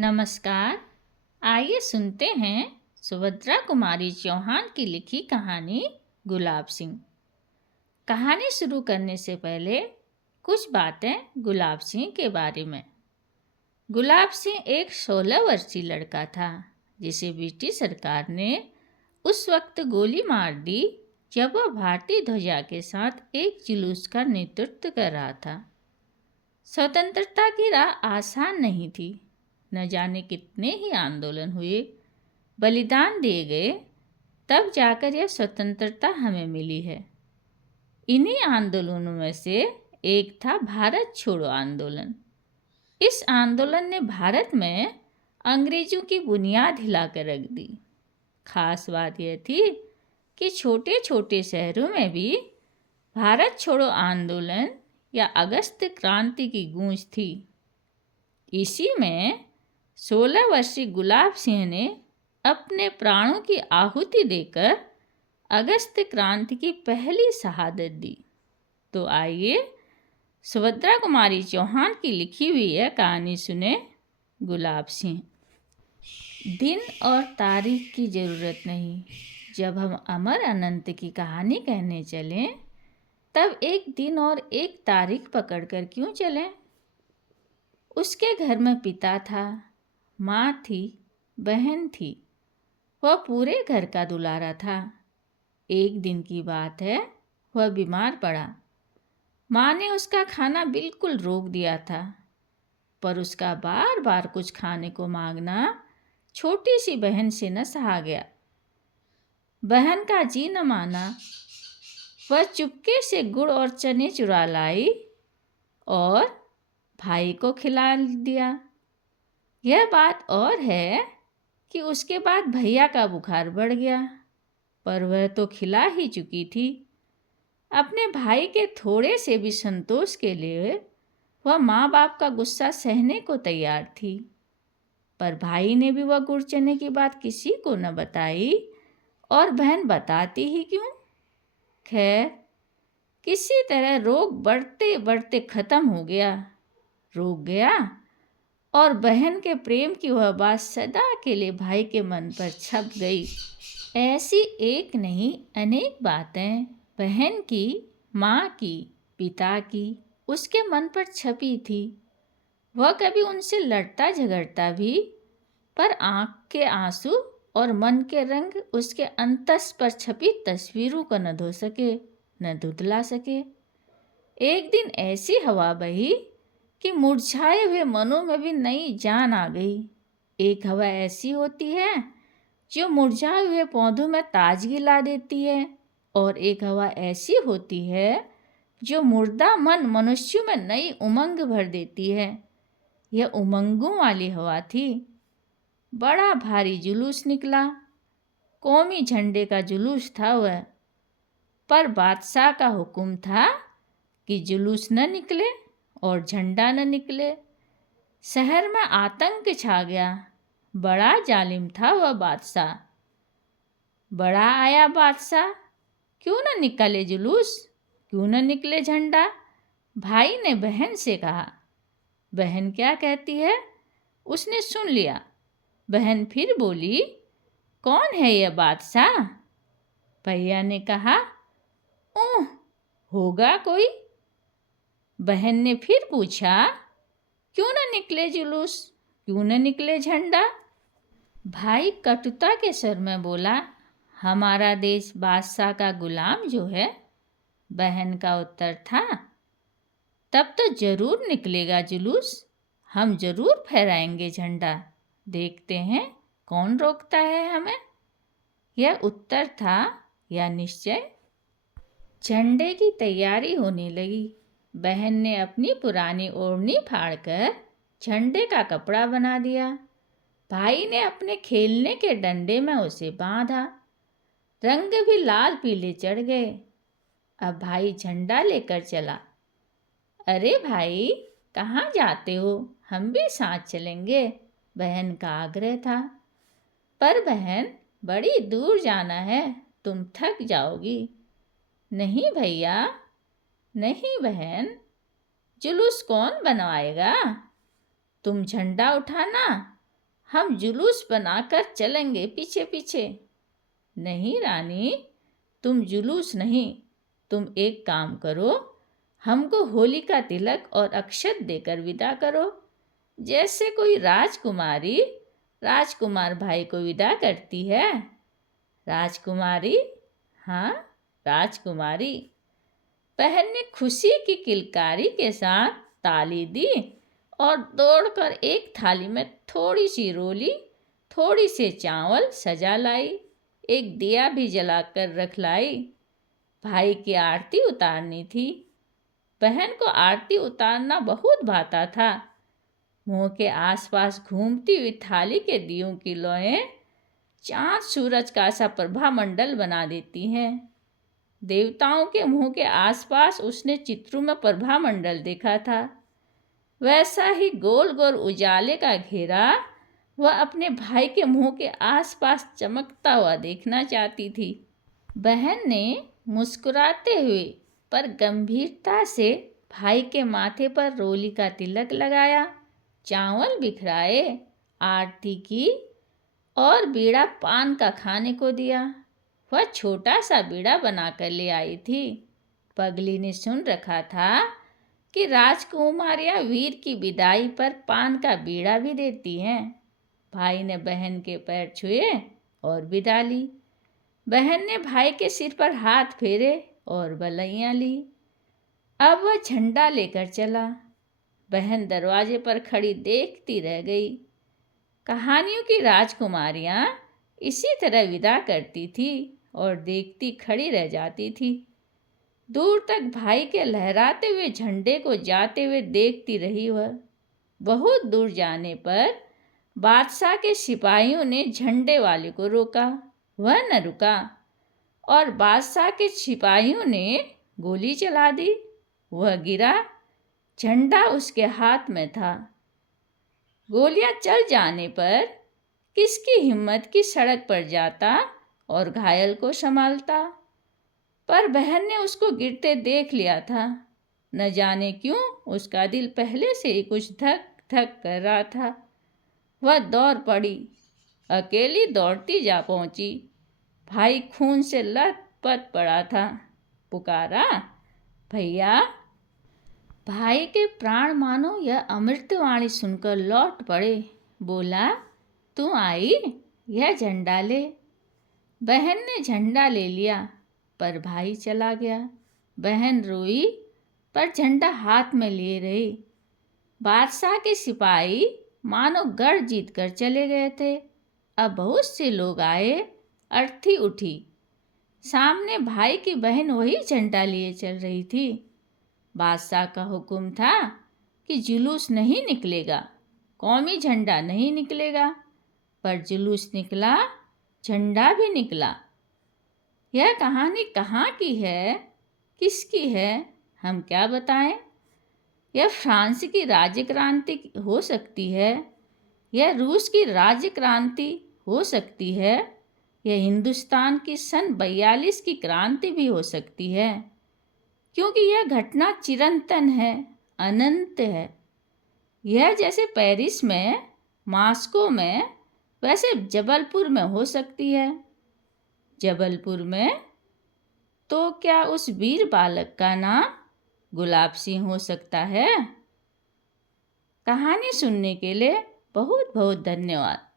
नमस्कार। आइए सुनते हैं सुभद्रा कुमारी चौहान की लिखी कहानी गुलाब सिंह। कहानी शुरू करने से पहले कुछ बातें गुलाब सिंह के बारे में। गुलाब सिंह एक 16 वर्षीय लड़का था जिसे ब्रिटिश सरकार ने उस वक्त गोली मार दी जब वह भारतीय ध्वजा के साथ एक जुलूस का नेतृत्व कर रहा था। स्वतंत्रता की राह आसान नहीं थी। न जाने कितने ही आंदोलन हुए, बलिदान दिए गए, तब जाकर यह स्वतंत्रता हमें मिली है। इन्हीं आंदोलनों में से एक था भारत छोड़ो आंदोलन। इस आंदोलन ने भारत में अंग्रेजों की बुनियाद हिलाकर रख दी। खास बात यह थी कि छोटे छोटे शहरों में भी भारत छोड़ो आंदोलन या अगस्त क्रांति की गूंज थी। इसी में 16 वर्षीय गुलाब सिंह ने अपने प्राणों की आहुति देकर अगस्त क्रांति की पहली शहादत दी। तो आइए सुभद्रा कुमारी चौहान की लिखी हुई यह कहानी सुने, गुलाब सिंह। दिन और तारीख की ज़रूरत नहीं। जब हम अमर अनंत की कहानी कहने चलें तब एक दिन और एक तारीख पकड़कर क्यों चलें। उसके घर में पिता था, माँ थी, बहन थी। वह पूरे घर का दुलारा था। एक दिन की बात है, वह बीमार पड़ा। माँ ने उसका खाना बिल्कुल रोक दिया था, पर उसका बार बार कुछ खाने को मांगना छोटी सी बहन से न सहा गया। बहन का जी न माना। वह चुपके से गुड़ और चने चुरा लाई और भाई को खिला दिया। यह बात और है कि उसके बाद भैया का बुखार बढ़ गया, पर वह तो खिला ही चुकी थी। अपने भाई के थोड़े से भी संतोष के लिए वह माँ बाप का गुस्सा सहने को तैयार थी, पर भाई ने भी वह गुड़ चने की बात किसी को न बताई और बहन बताती ही क्यों। खैर, किसी तरह रोग बढ़ते बढ़ते खत्म हो गया। रोग गया और बहन के प्रेम की वह बात सदा के लिए भाई के मन पर छप गई। ऐसी एक नहीं अनेक बातें बहन की, माँ की, पिता की उसके मन पर छपी थी। वह कभी उनसे लड़ता झगड़ता भी, पर आँख के आंसू और मन के रंग उसके अंतस पर छपी तस्वीरों को न धो सके, न धुतला सके। एक दिन ऐसी हवा बही कि मुरझाए हुए मनों में भी नई जान आ गई। एक हवा ऐसी होती है जो मुरझाए हुए पौधों में ताजगी ला देती है, और एक हवा ऐसी होती है जो मुर्दा मन मनुष्यों में नई उमंग भर देती है। यह उमंगों वाली हवा थी। बड़ा भारी जुलूस निकला। कौमी झंडे का जुलूस था वह, पर बादशाह का हुक्म था कि जुलूस न निकले और झंडा न निकले। शहर में आतंक छा गया। बड़ा जालिम था वह बादशाह। बड़ा आया बादशाह, क्यों न निकले जुलूस, क्यों न निकले झंडा। भाई ने बहन से कहा। बहन क्या कहती है उसने सुन लिया। बहन फिर बोली, कौन है यह बादशाह। भैया ने कहा, ओह, होगा कोई। बहन ने फिर पूछा, क्यों न निकले जुलूस, क्यों न निकले झंडा। भाई कटुता के स्वर में बोला, हमारा देश बादशाह का गुलाम जो है। बहन का उत्तर था, तब तो जरूर निकलेगा जुलूस, हम जरूर फहराएंगे झंडा, देखते हैं कौन रोकता है हमें। यह उत्तर था या निश्चय। झंडे की तैयारी होने लगी। बहन ने अपनी पुरानी ओढ़नी फाड़कर झंडे का कपड़ा बना दिया। भाई ने अपने खेलने के डंडे में उसे बांधा। रंग भी लाल पीले चढ़ गए। अब भाई झंडा लेकर चला। अरे भाई, कहाँ जाते हो, हम भी साथ चलेंगे, बहन का आग्रह था। पर बहन, बड़ी दूर जाना है, तुम थक जाओगी। नहीं भैया, नहीं बहन, जुलूस कौन बनवाएगा, तुम झंडा उठाना, हम जुलूस बनाकर चलेंगे पीछे पीछे। नहीं रानी, तुम जुलूस नहीं, तुम एक काम करो, हमको होली का तिलक और अक्षत देकर विदा करो, जैसे कोई राजकुमारी राजकुमार भाई को विदा करती है। राजकुमारी, हाँ, राजकुमारी। बहन ने खुशी की किलकारी के साथ ताली दी और दौड़कर एक थाली में थोड़ी सी रोली, थोड़ी से चावल सजा लाई, एक दिया भी जलाकर रख लाई। भाई की आरती उतारनी थी। बहन को आरती उतारना बहुत भाता था। मुंह के आसपास घूमती हुई थाली के दियों की लौएं चांद सूरज का सा प्रभामंडल बना देती हैं। देवताओं के मुंह के आसपास उसने चित्रों में प्रभामंडल देखा था। वैसा ही गोल गोल उजाले का घेरा वह अपने भाई के मुंह के आसपास चमकता हुआ देखना चाहती थी। बहन ने मुस्कुराते हुए पर गंभीरता से भाई के माथे पर रोली का तिलक लगाया, चावल बिखराए, आरती की और बीड़ा पान का खाने को दिया। वह छोटा सा बीड़ा बनाकर ले आई थी। पगली ने सुन रखा था कि राजकुमारियां वीर की विदाई पर पान का बीड़ा भी देती हैं। भाई ने बहन के पैर छुए और विदा ली। बहन ने भाई के सिर पर हाथ फेरे और बलैयां ली। अब वह झंडा लेकर चला। बहन दरवाजे पर खड़ी देखती रह गई। कहानियों की राजकुमारियां इसी तरह विदा करती थी और देखती खड़ी रह जाती थी। दूर तक भाई के लहराते हुए झंडे को जाते हुए देखती रही वह। बहुत दूर जाने पर बादशाह के सिपाहियों ने झंडे वाले को रोका। वह न रुका और बादशाह के सिपाहियों ने गोली चला दी। वह गिरा, झंडा उसके हाथ में था। गोलियां चल जाने पर किसकी हिम्मत की सड़क पर जाता और घायल को संभालता। पर बहन ने उसको गिरते देख लिया था। न जाने क्यों उसका दिल पहले से ही कुछ धक धक कर रहा था। वह दौड़ पड़ी, अकेली दौड़ती जा पहुंची। भाई खून से लथपथ पड़ा था। पुकारा, भैया। भाई के प्राण मानो यह अमृतवाणी सुनकर लौट पड़े। बोला, तू आई, यह झंडा ले। बहन ने झंडा ले लिया पर भाई चला गया। बहन रोई पर झंडा हाथ में लिए रही। बादशाह के सिपाही मानो गढ़ जीत कर चले गए थे। अब बहुत से लोग आए, अर्थी उठी। सामने भाई की बहन वही झंडा लिए चल रही थी। बादशाह का हुक्म था कि जुलूस नहीं निकलेगा, कौमी झंडा नहीं निकलेगा। पर जुलूस निकला, झंडा भी निकला। यह कहानी कहाँ की है, किसकी है, हम क्या बताएं? यह फ्रांस की राज्य क्रांति हो सकती है, यह रूस की राज्य क्रांति हो सकती है, यह हिंदुस्तान की सन 42 की क्रांति भी हो सकती है, क्योंकि यह घटना चिरंतन है, अनंत है। यह जैसे पेरिस में, मॉस्को में, वैसे जबलपुर में हो सकती है। जबलपुर में तो क्या उस वीर बालक का नाम गुलाब सिंह हो सकता है? कहानी सुनने के लिए बहुत बहुत धन्यवाद।